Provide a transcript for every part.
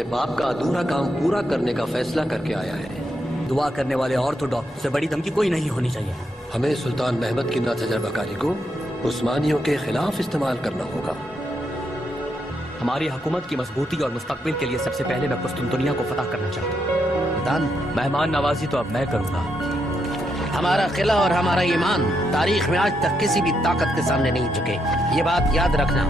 اپنے باپ کا ادھورا کام پورا کرنے کا فیصلہ کر کے آیا ہے۔ دعا کرنے والے آرتھوڈاکس سے بڑی دھمکی کوئی نہیں ہونی چاہیے۔ ہمیں سلطان محمد کی ناتجربہ کاری کو عثمانیوں کے خلاف استعمال کرنا ہوگا۔ ہماری حکومت کی مضبوطی اور مستقبل کے لیے سب سے پہلے میں قسطنطنیہ کو فتح کرنا چاہتا ہوں۔ مہمان نوازی تو اب میں کروں گا۔ ہمارا قلعہ اور ہمارا ایمان تاریخ میں آج تک کسی بھی طاقت کے سامنے نہیں جھکے، یہ بات یاد رکھنا۔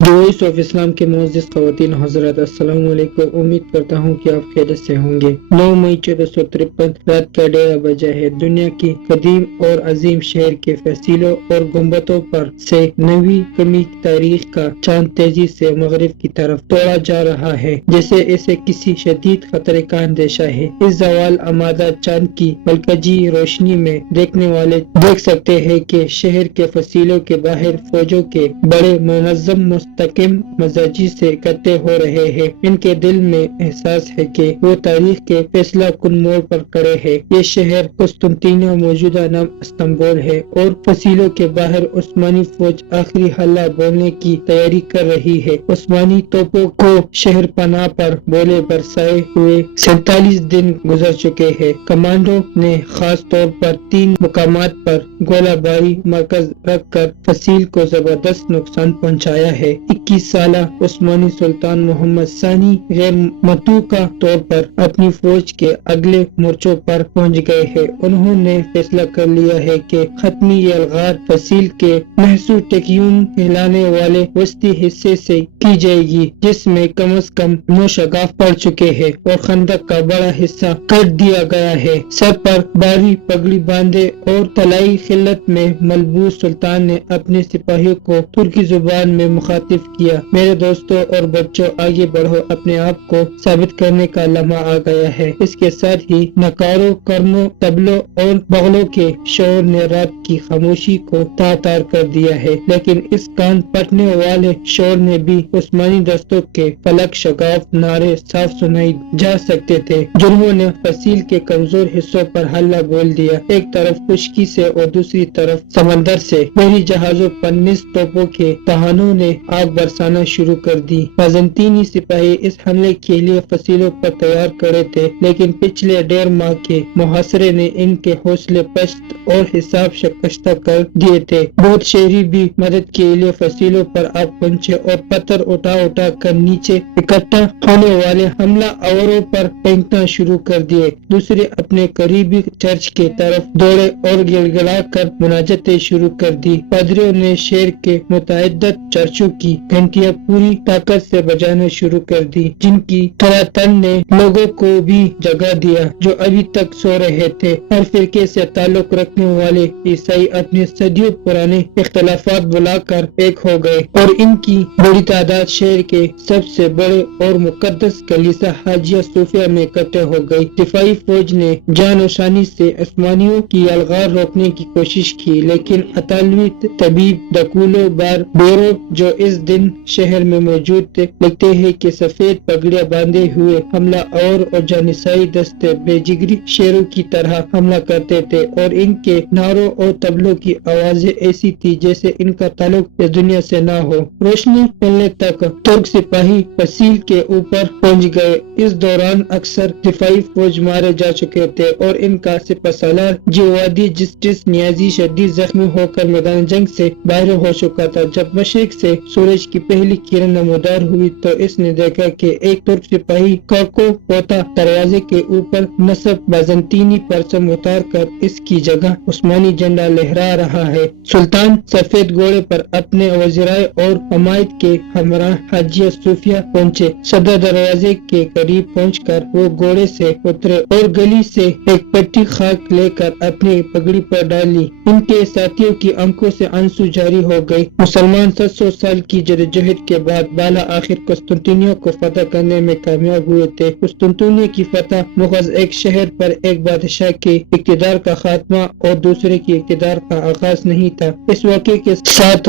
وائس آف اسلام کے معزز خواتین حضرات، السلام علیکم۔ امید کرتا ہوں کہ آپ خیریت سے ہوں گے۔ 9 مئی 1453 رات کا 1:30 بجا ہے۔ دنیا کی قدیم اور عظیم شہر کے فسیلوں اور گنبدوں پر سے نویں قومی تاریخ کا چاند تیزی سے مغرب کی طرف توڑا جا رہا ہے، جیسے اسے کسی شدید خطرے کا اندیشہ ہے۔ اس زوال آمادہ چاند کی ملکجی روشنی میں دیکھنے والے دیکھ سکتے ہیں کہ شہر کے فسیلوں کے باہر فوجوں کے بڑے منظم مستقم مزاجی سے اکٹھے ہو رہے ہیں۔ ان کے دل میں احساس ہے کہ وہ تاریخ کے فیصلہ کن موڑ پر کھڑے ہیں۔ یہ شہر قسطنطنیہ موجودہ نام استنبول ہے اور فسیلوں کے باہر عثمانی فوج آخری حلہ بولنے کی تیاری کر رہی ہے۔ عثمانی توپوں کو شہر پناہ پر گولے برسائے ہوئے 47 دن گزر چکے ہیں۔ کمانڈو نے خاص طور پر 3 مقامات پر گولہ باری مرکز رکھ کر فصیل کو زبردست نقصان پہنچایا ہے۔ 21 سالہ عثمانی سلطان محمد ثانی غیر متوقع طور پر اپنی فوج کے اگلے مورچوں پر پہنچ گئے ہیں۔ انہوں نے فیصلہ کر لیا ہے کہ حتمی یلغار فصیل کے محسوس ٹیکیون ہلانے والے وسطی حصے سے کی جائے گی، جس میں کم از کم 9 شگاف پڑ چکے ہیں اور خندق کا بڑا حصہ کر دیا گیا ہے۔ سر پر بھاری پگڑی باندھے اور طلائی خلعت میں ملبوس سلطان نے اپنے سپاہیوں کو ترکی زبان میں مخاطب کیا: میرے دوستوں اور بچوں، آگے بڑھو، اپنے آپ کو ثابت کرنے کا لمحہ آ گیا ہے۔ اس کے ساتھ ہی نکاروں، کرنوں، طبلوں اور بغلوں کے شور نے رات کی خاموشی کو تار کر دیا ہے، لیکن اس کان پھٹنے والے شور نے بھی عثمانی دستوں کے فلک شگاف نعرے صاف سنائی جا سکتے تھے، جنہوں نے فصیل کے کمزور حصوں پر حلہ بول دیا، ایک طرف خشکی سے اور دوسری طرف سمندر سے۔ بحری جہازوں پر نصف توپوں کے تہانوں نے آگ برسانا شروع کر دی۔ بیزنطینی سپاہی اس حملے کے لیے فصیلوں پر تیار کھڑے تھے، لیکن پچھلے 1.5 ماہ کے محاصرے نے ان کے حوصلے پست اور حساب شکستہ کر دیے تھے۔ بہت شہری بھی مدد کے لیے فصیلوں پر آ پہنچے اور پتھر اٹھا کر نیچے اکٹھا ہونے والے حملہ آوروں پر پھینکنا شروع کر دیے۔ دوسرے اپنے قریبی چرچ کی طرف دوڑے اور گڑگڑا کر مناجاتیں شروع کر دی۔ پادریوں نے شہر کے متعدد چرچوں کی گھنٹیاں پوری طاقت سے بجانا شروع کر دی، جن کی تڑاٹن نے لوگوں کو بھی جگا دیا جو ابھی تک سو رہے تھے۔ ہر فرقے سے تعلق رکھنے والے عیسائی اپنے صدیوں پرانے اختلافات بلا کر ایک ہو گئے اور ان کی بڑی تعداد شہر کے سب سے بڑے اور مقدس کلیسا حاجیہ صوفیہ میں اکٹھے ہو گئی۔ دفاعی فوج نے جان و شانی سے عثمانیوں کی یلغار روکنے کی کوشش کی، لیکن اطالوی طبیب ڈکولو باربیرو جو اس دن شہر میں موجود تھے لکھتے ہیں کہ سفید پگڑیاں باندھے ہوئے حملہ آور اور جانسائی دستے بے جگری شیروں کی طرح حملہ کرتے تھے اور ان کے نعروں اور طبلوں کی آوازیں ایسی تھی جیسے ان کا تعلق اس دنیا سے نہ ہو۔ روشنی ملنے تک ترک سپاہی فصیل کے اوپر پہنچ گئے۔ اس دوران اکثر دفاعی فوج مارے جا چکے تھے اور ان کا سپہ سالار جیوادی جسٹس نیازی شدید زخمی ہو کر میدان جنگ سے باہر ہو چکا تھا۔ جب مشرق سے سورج کی پہلی کرن نمودار ہوئی تو اس نے دیکھا کہ ایک ترک سپاہی کوکو پوتا دروازے کے اوپر نصب بیزنطینی پرچم اتار کر اس کی جگہ عثمانی جھنڈا لہرا رہا ہے۔ سلطان سفید گھوڑے پر اپنے وزرائے اور حمایت کے ہمراہ حاجیہ صوفیہ پہنچے۔ صدر دروازے کے قریب پہنچ کر وہ گھوڑے سے اترے اور گلی سے ایک پٹی خاک لے کر اپنی پگڑی پر ڈالی۔ ان کے ساتھیوں کی آنکھوں سے آنسو جاری ہو گئی۔ مسلمان 700 سال کی جدوجہد کے بعد بالا آخر قسطنطنیہ کو فتح کرنے میں کامیاب ہوئے تھے۔ قسطنطنیہ کی فتح محض ایک شہر پر ایک بادشاہ کے اقتدار کا خاتمہ اور دوسرے کی اقتدار کا آغاز نہیں تھا۔ اس واقعے کے ساتھ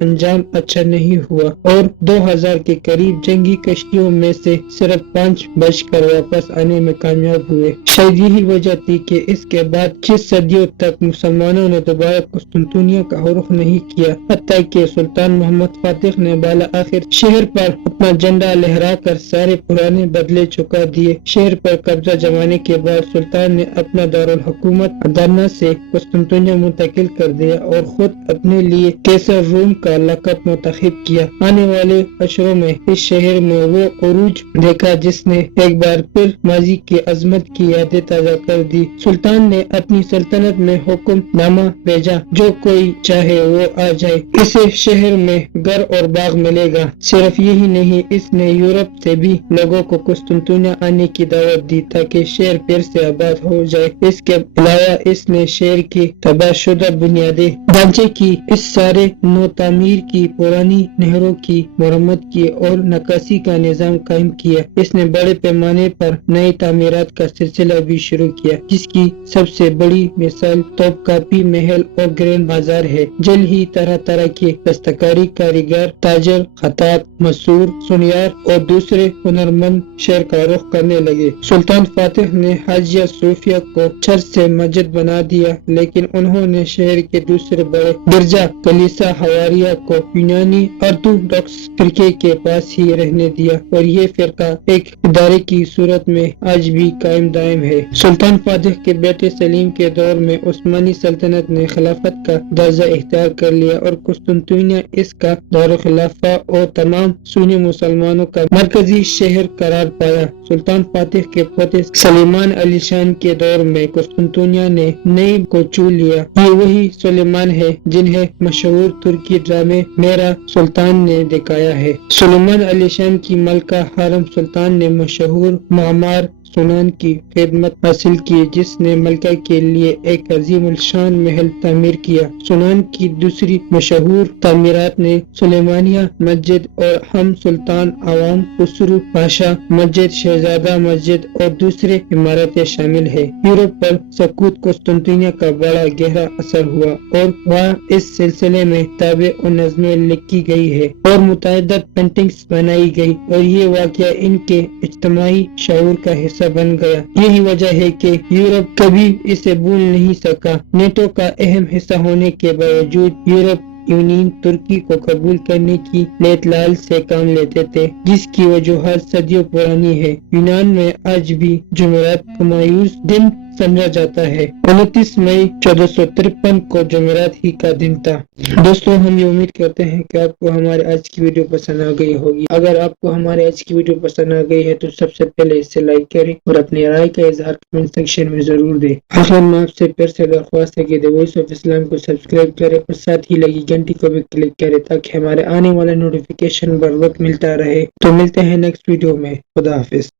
انجام اچھا نہیں ہوا اور 2000 کے قریب جنگی کشتیوں میں سے صرف 5 بچ کر واپس آنے میں کامیاب ہوئے۔ شاید یہی وجہ تھی کہ اس کے بعد 6 صدیوں تک مسلمانوں نے دوبارہ قسطنطنیہ کا رخ نہیں کیا، حتیٰ کہ سلطان محمد فاتح نے بالا آخر شہر پر اپنا جھنڈا لہرا کر سارے پرانے بدلے چکا دیے۔ شہر پر قبضہ جمانے کے بعد سلطان نے اپنا دارالحکومت ادرنا سے قسطنطنیہ منتقل کر دیا اور خود اپنے لیے قیصر روم کا لقب منتخب کیا۔ آنے والے عشروں میں اس شہر میں وہ عروج دیکھا جس نے ایک بار پھر ماضی کی عظمت کی یادیں تازہ کر دی۔ سلطان نے اپنی سلطنت میں حکم نامہ بھیجا، جو کوئی چاہے وہ آ جائے، اسے شہر میں گھر اور باغ ملے گا۔ صرف یہی نہیں، اس نے یورپ سے بھی لوگوں کو قسطنطنیہ آنے کی دعوت دی تاکہ شہر پھر سے آباد ہو جائے۔ اس کے علاوہ اس نے شہر کی تباہ شدہ بنیادی ڈھانچے کی، اس سارے نو تعمیر کی، پرانی نہروں کی مرمت کی اور نکاسی کا نظام قائم کیا۔ اس نے بڑے پیمانے پر نئی تعمیرات کا سلسلہ بھی شروع کیا، جس کی سب سے بڑی مثال توپ کاپی محل اور گرین بازار ہے۔ جلد ہی طرح طرح کے دستکاری کاریگر، تاجر، خطاط، مسور، سنیار اور دوسرے ہنرمند شہر کا رخ کرنے لگے۔ سلطان فاتح نے حاجیہ صوفیہ کو چرچ سے مسجد بنا دیا، لیکن انہوں نے شہر کے دوسرے بڑے گرجا کلیسا حواریہ کو یونانی آرتھوڈاکس فرقے کے پاس ہی رہنے دیا، اور یہ فرقہ ایک ادارے کی صورت میں آج بھی قائم دائم ہے۔ سلطان فاتح کے بیٹے سلیم کے دور میں عثمانی سلطنت نے خلافت کا درجہ اختیار کر لیا اور قسطنطنیہ اس کا دارالخلافہ اور تمام سنی مسلمانوں کا مرکزی شہر قرار پایا۔ سلطان فاتح کے پوتے سلیمان علی شان کے دور میں قسطنطنیہ نے نئی کو چو لیا۔ یہ وہی سلیمان ہے جنہیں مشہور ترکی ڈرامے میرا سلطان نے دکھایا ہے۔ سلیمان علی شان کی ملکہ حرم سلطان نے مشہور معمار سنان کی خدمت حاصل کی، جس نے ملکہ کے لیے ایک عظیم الشان محل تعمیر کیا۔ سنان کی دوسری مشہور تعمیرات نے سلیمانیہ مسجد اور ہم سلطان عوام خسرو پاشا مسجد، شہزادہ مسجد اور دوسرے عمارتیں شامل ہے۔ یورپ پر سقوط قسطنطنیہ کا بڑا گہرا اثر ہوا اور وہاں اس سلسلے میں کتابیں اور نظمیں لکھی گئی ہے اور متعدد پینٹنگز بنائی گئی، اور یہ واقعہ ان کے اجتماعی شعور کا حصہ بن گیا۔ یہی وجہ ہے کہ یورپ کبھی اسے بھول نہیں سکا۔ نیٹو کا اہم حصہ ہونے کے باوجود یورپ یونین ترکی کو قبول کرنے کی لیت لال سے کام لیتے تھے، جس کی وجوہات صدیوں پرانی ہے۔ یونان میں آج بھی جمعرات کو مایوس دن سمجھا جاتا ہے۔ 29 مئی 1453 کو جمعرات ہی کا دن تھا۔ دوستوں، ہم یہ امید کرتے ہیں کہ آپ کو ہمارے آج کی ویڈیو پسند آ گئی ہوگی۔ اگر آپ کو ہمارے آج کی ویڈیو پسند آ گئی ہے تو سب سے پہلے اسے لائک کریں اور اپنی رائے کا اظہار کمنٹ سیکشن میں ضرور دیں۔ آخر میں آپ سے پھر سے درخواست ہے کہ دی وائس آف اسلام کو سبسکرائب کریں اور ساتھ ہی لگی گھنٹی کو بھی کلک کریں تاکہ ہمارے آنے والے نوٹیفیکیشن بر وقت ملتا رہے۔ تو ملتے ہیں نیکسٹ ویڈیو میں۔ خدا حافظ۔